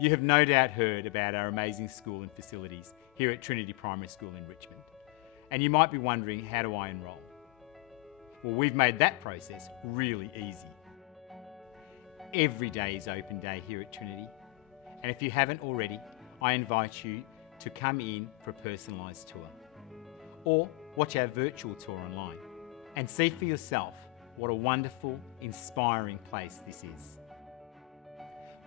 You have no doubt heard about our amazing school and facilities here at Trinity Primary School in Richmond. And you might be wondering, how do I enrol? Well, we've made that process really easy. Every day is open day here at Trinity. And if you haven't already, I invite you to come in for a personalised tour. Or watch our virtual tour online and see for yourself what a wonderful, inspiring place this is.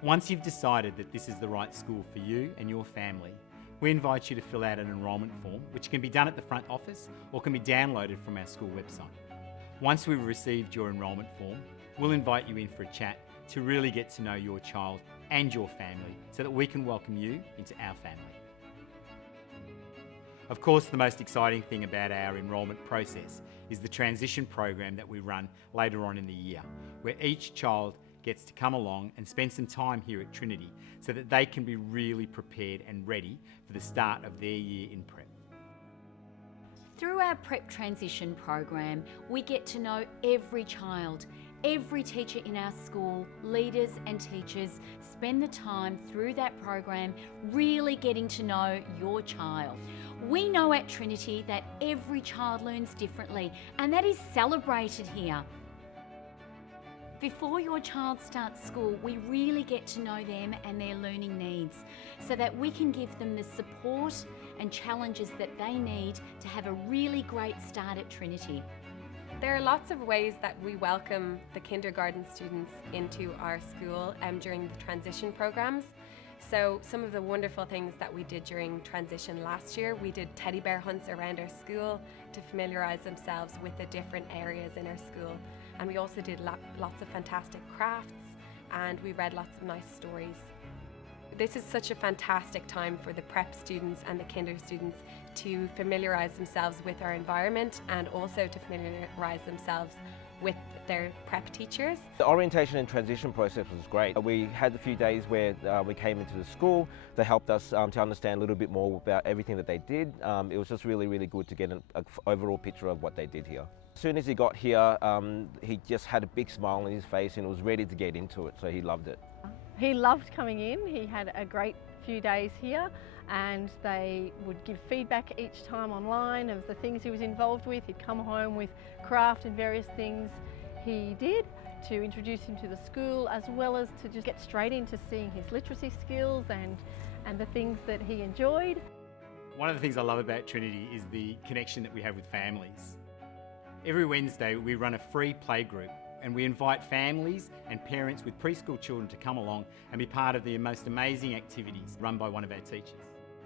Once you've decided that this is the right school for you and your family, we invite you to fill out an enrolment form, which can be done at the front office or can be downloaded from our school website. Once we've received your enrolment form, we'll invite you in for a chat to really get to know your child and your family so that we can welcome you into our family. Of course, the most exciting thing about our enrolment process is the transition program that we run later on in the year, where each child gets to come along and spend some time here at Trinity so that they can be really prepared and ready for the start of their year in prep. Through our prep transition program, we get to know every child. Every teacher in our school, leaders and teachers spend the time through that program really getting to know your child. We know at Trinity that every child learns differently, and that is celebrated here. Before your child starts school, we really get to know them and their learning needs so that we can give them the support and challenges that they need to have a really great start at Trinity. There are lots of ways that we welcome the kindergarten students into our school during the transition programs. So some of the wonderful things that we did during transition last year, we did teddy bear hunts around our school to familiarise themselves with the different areas in our school. And we also did lots of fantastic crafts, and we read lots of nice stories. This is such a fantastic time for the prep students and the kinder students to familiarise themselves with our environment and also to familiarise themselves with their prep teachers. The orientation and transition process was great. We had a few days where we came into the school. They helped us to understand a little bit more about everything that they did. It was just really good to get an overall picture of what they did here. As soon as he got here, he just had a big smile on his face and was ready to get into it, so he loved it. He loved coming in. He had a great few days here, and they would give feedback each time online of the things he was involved with. He'd come home with craft and various things he did to introduce him to the school, as well as to just get straight into seeing his literacy skills and the things that he enjoyed. One of the things I love about Trinity is the connection that we have with families. Every Wednesday we run a free play group, and we invite families and parents with preschool children to come along and be part of the most amazing activities run by one of our teachers.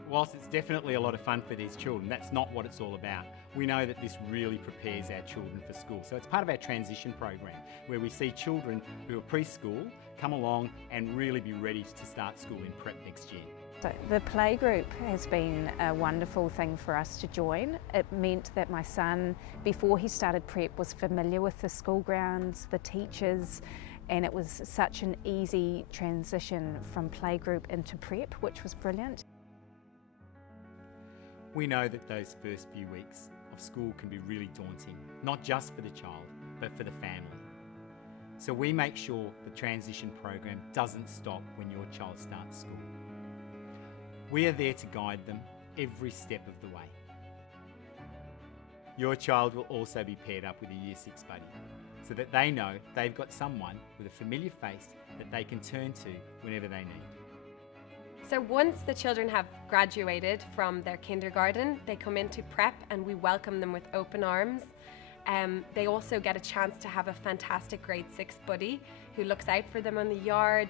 Whilst it's definitely a lot of fun for these children, that's not what it's all about. We know that this really prepares our children for school. So it's part of our transition program where we see children who are preschool come along and really be ready to start school in prep next year. So the playgroup has been a wonderful thing for us to join. It meant that my son, before he started prep, was familiar with the school grounds, the teachers, and it was such an easy transition from playgroup into prep, which was brilliant. We know that those first few weeks of school can be really daunting, not just for the child, but for the family. So we make sure the transition program doesn't stop when your child starts school. We are there to guide them every step of the way. Your child will also be paired up with a Year 6 buddy, so that they know they've got someone with a familiar face that they can turn to whenever they need. So once the children have graduated from their kindergarten, they come into prep and we welcome them with open arms. They also get a chance to have a fantastic grade 6 buddy who looks out for them on the yard,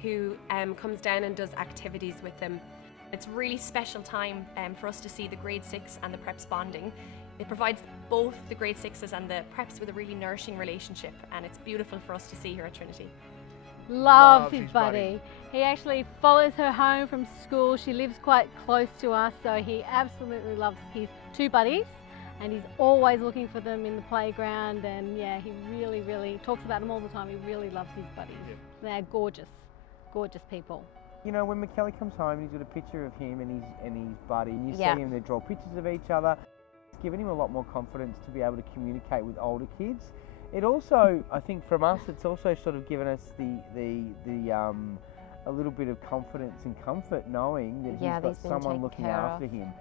who comes down and does activities with them. It's a really special time for us to see the grade 6 and the preps bonding. It provides both the grade 6s and the preps with a really nourishing relationship, and it's beautiful for us to see here at Trinity. Loves his buddy. He actually follows her home from school. She lives quite close to us, so he absolutely loves his two buddies, and he's always looking for them in the playground, and yeah, he really talks about them all the time. He really loves his buddies. Yeah. They're gorgeous people. You know, when McKelly comes home and he's got a picture of him and his buddy, and you see Yeah. him, they draw pictures of each other, it's given him a lot more confidence to be able to communicate with older kids. It also, I think from us, it's also sort of given us a little bit of confidence and comfort knowing that Yeah, he's got he's been someone taken looking care after of. him.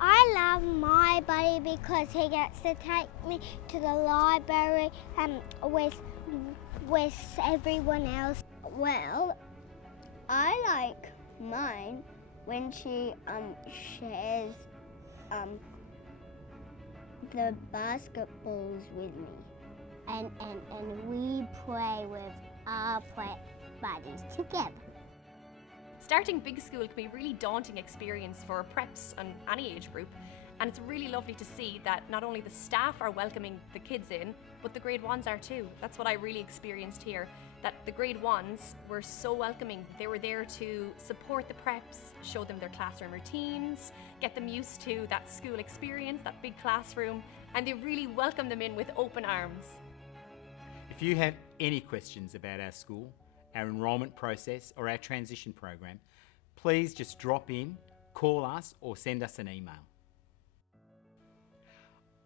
I love my buddy because he gets to take me to the library with everyone else. Well, I like mine when she shares the basketballs with me, and we play with our buddies together. Starting big school can be a really daunting experience for preps and any age group, and it's really lovely to see that not only the staff are welcoming the kids in, but the grade ones are too. That's what I really experienced here, that the grade ones were so welcoming. They were there to support the preps, show them their classroom routines, get them used to that school experience, that big classroom, and they really welcomed them in with open arms. If you have any questions about our school, our enrolment process or our transition program, please just drop in, call us or send us an email.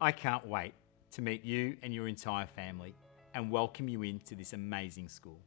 I can't wait to meet you and your entire family and welcome you into this amazing school.